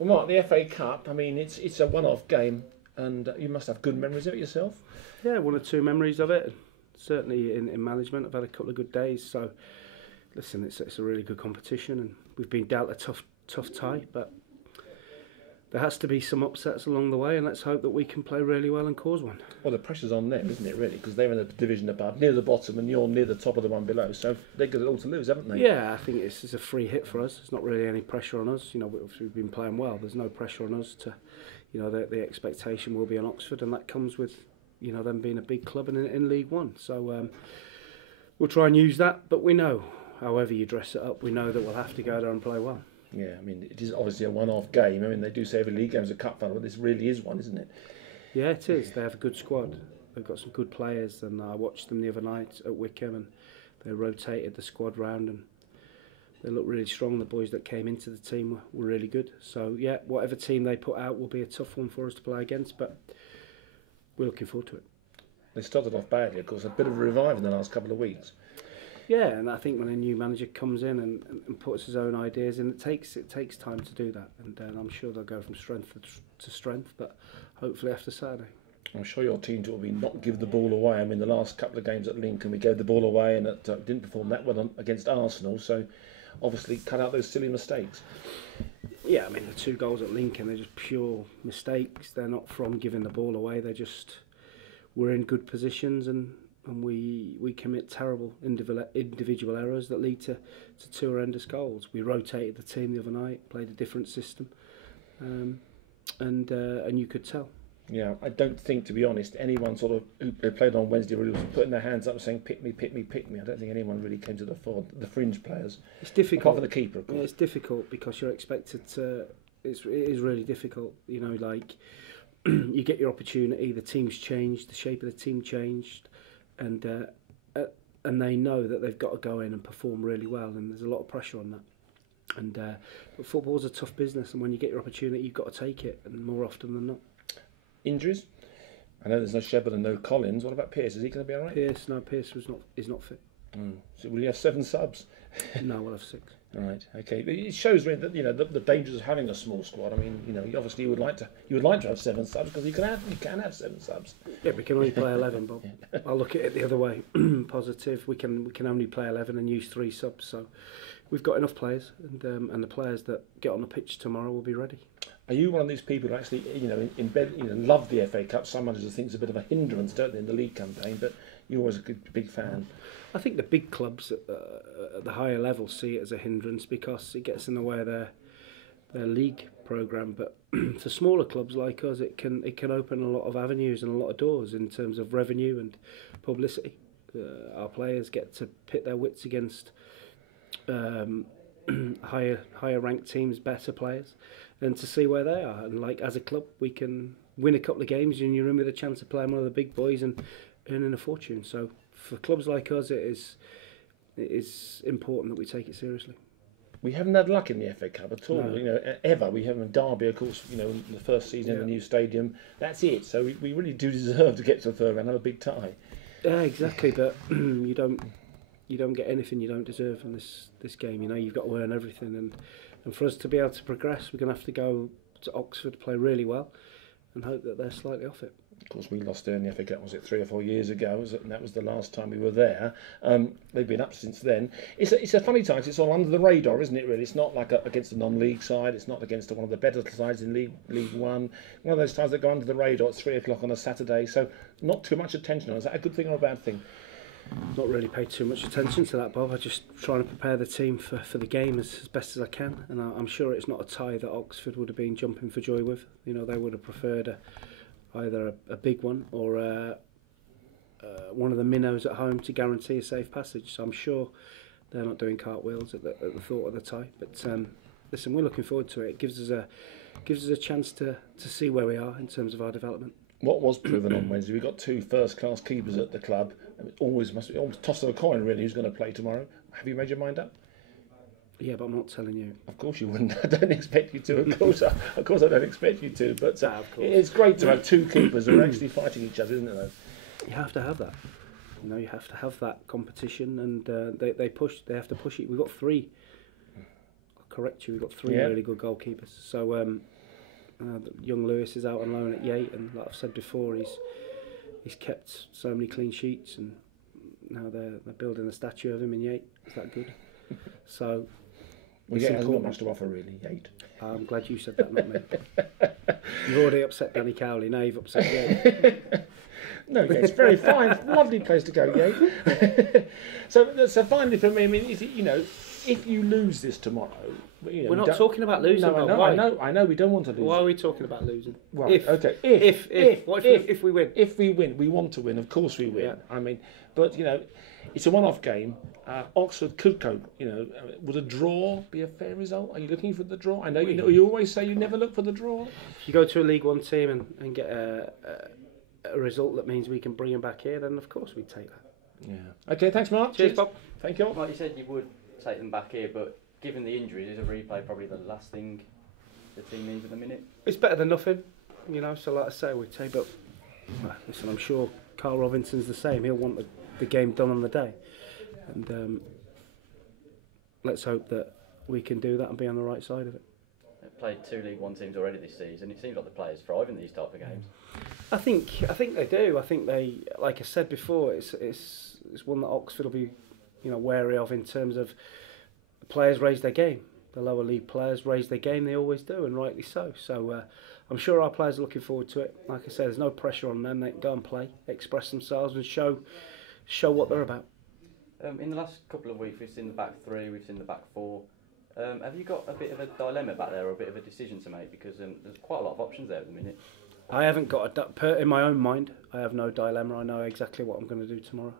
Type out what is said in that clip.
Well, Mark, the FA Cup, I mean, it's a one-off game, and you must have good memories of it yourself. Yeah, one or two memories of it. Certainly in management, I've had a couple of good days. So, listen, it's a really good competition, and we've been dealt a tough tie, but there has to be some upsets along the way, and let's hope that we can play really well and cause one. Well, the pressure's on them, isn't it, really? Because they're in the division above, near the bottom, and you're near the top of the one below. So they've got it all to lose, haven't they? Yeah, I think it's a free hit for us. There's not really any pressure on us. You know, we've been playing well. There's no pressure on us to, you know, the expectation will be on Oxford, and that comes with, you know, them being a big club in League One. So we'll try and use that, but we know, however you dress it up, we know that we'll have to go there and play well. Yeah, I mean, it is obviously a one-off game. I mean, they do say every league game is a cup final, but this really is one, isn't it? Yeah, it is. They have a good squad. They've got some good players, and I watched them the other night at Wickham, and they rotated the squad round, and they look really strong. The boys that came into the team were really good. So, yeah, whatever team they put out will be a tough one for us to play against, but we're looking forward to it. They started off badly, of course, a bit of a revive in the last couple of weeks. Yeah, and I think when a new manager comes in and puts his own ideas in, it takes time to do that, and I'm sure they'll go from strength to strength, but hopefully after Saturday. I'm sure your team will be not give the ball away. I mean, the last couple of games at Lincoln, we gave the ball away, and it didn't perform that well against Arsenal, so obviously cut out those silly mistakes. Yeah, I mean, the 2 goals at Lincoln, they're just pure mistakes. They're not from giving the ball away, we're in good positions, and we commit terrible individual errors that lead to 2 horrendous goals. We rotated the team the other night, played a different system, and you could tell. Yeah, I don't think, to be honest, anyone sort of who played on Wednesday really was putting their hands up and saying, pick me, pick me, pick me. I don't think anyone really came to the fore, the fringe players. It's difficult. Apart from the keeper, of course. Yeah, it's difficult because you're expected to... It is really difficult, you know, like... you get your opportunity, the team's changed, the shape of the team changed, and they know that they've got to go in and perform really well, and there's a lot of pressure on that. And but football's a tough business, and when you get your opportunity, you've got to take it, and more often than not. Injuries? I know there's no Shepard and no Collins. What about Pearce? Is he going to be all right? Pearce is not fit. So will you have 7 subs? No, we'll have 6. All right, okay. But it shows really that, you know, the dangers of having a small squad. I mean, you know, obviously you would like to have 7 subs, because you can have 7 subs. Yeah, we can only play 11, Bob. I'll look at it the other way. Positive. We can only play 11 and use 3 subs. So we've got enough players, and the players that get on the pitch tomorrow will be ready. Are you one of these people who actually, you know, love the FA Cup? Some managers think it's a bit of a hindrance, don't they, in the league campaign? But you're always a big fan. I think the big clubs at the higher level see it as a hindrance because it gets in the way of their league programme. But for smaller clubs like us, it can open a lot of avenues and a lot of doors in terms of revenue and publicity. Our players get to pit their wits against higher ranked teams, better players, and to see where they are. And like as a club, we can win a couple of games and you're in with a chance of playing one of the big boys and earning a fortune. So for clubs like us, it is important that we take it seriously. We haven't had luck in the FA Cup at all, you know, ever. We haven't Derby, of course, you know, in the first season in the new stadium. That's it. So we really do deserve to get to the third round and have a big tie. Yeah, exactly. But you don't get anything you don't deserve in this game. You know, you've got to earn everything, and for us to be able to progress, we're going to have to go to Oxford, play really well, and hope that they're slightly off it. Of course, we lost there in the FA Cup, was it 3 or 4 years ago? And that was the last time we were there. They've been up since then. It's a funny time. It's all under the radar, isn't it? Really, it's not like against a non-league side. It's not against one of the better sides in League One. One of those times that go under the radar at 3 o'clock on a Saturday. So not too much attention on. Is that a good thing or a bad thing? Not really paid too much attention to that, Bob. I'm just trying to prepare the team for the game as best as I can, and I'm sure it's not a tie that Oxford would have been jumping for joy with. You know, they would have preferred either a big one or one of the minnows at home to guarantee a safe passage. So I'm sure they're not doing cartwheels at the thought of the tie. But listen, we're looking forward to it. It gives us a chance to see where we are in terms of our development. What was proven on Wednesday? We've got 2 first-class keepers at the club. It always toss of a coin, really, who's going to play tomorrow. Have you made your mind up? Yeah, but I'm not telling you. Of course you wouldn't. I don't expect you to. Of course I don't expect you to. But it's great to have 2 keepers who are actually fighting each other, isn't it? Though? You have to have that. You know, you have to have that competition, and they have to push it. We've got 3 correct you. We've got 3 really good goalkeepers. So young Lewis is out on loan at Yate, and like I've said before, he's kept so many clean sheets, and now they're building a statue of him in Yate. Is that good? So Well, yeah, hasn't got much to offer really, Yate. I'm glad you said that, not me. You've already upset Danny Cowley, now you've upset Yate. No, yeah, it's very fine, lovely place to go, Yate. So finally for me, I mean, is it, you know, if you lose this tomorrow, you know, we're not talking about losing. No, I know, we don't want to lose. Why are we talking about losing? Well, if we win? If we win, we want to win. Of course, we win. Yeah. I mean, but you know, it's a one-off game. Oxford could cope. You know, would a draw be a fair result? Are you looking for the draw? I know you always say you never look for the draw. If you go to a League One team and get a result that means we can bring him back here, then of course we'd take that. Yeah. Okay. Thanks, Mark. Cheers, Bob. Thank you. Like you said, you would take them back here, but given the injuries, is a replay probably the last thing the team needs at the minute? It's better than nothing, you know. So like I say, we'd take. But listen, I'm sure Carl Robinson's the same. He'll want the game done on the day, and let's hope that we can do that and be on the right side of it. They've played 2 League One teams already this season. It seems like the players thrive in these type of games. I think they do. I think they, like I said before, it's one that Oxford will be, you know, wary of in terms of the players raise their game. The lower league players raise their game. They always do, and rightly so. So I'm sure our players are looking forward to it. Like I said, there's no pressure on them. They can go and play, express themselves, and show what they're about. In the last couple of weeks, we've seen the back 3, we've seen the back 4. Have you got a bit of a dilemma back there, or a bit of a decision to make? Because there's quite a lot of options there at the minute. I haven't got in my own mind. I have no dilemma. I know exactly what I'm going to do tomorrow.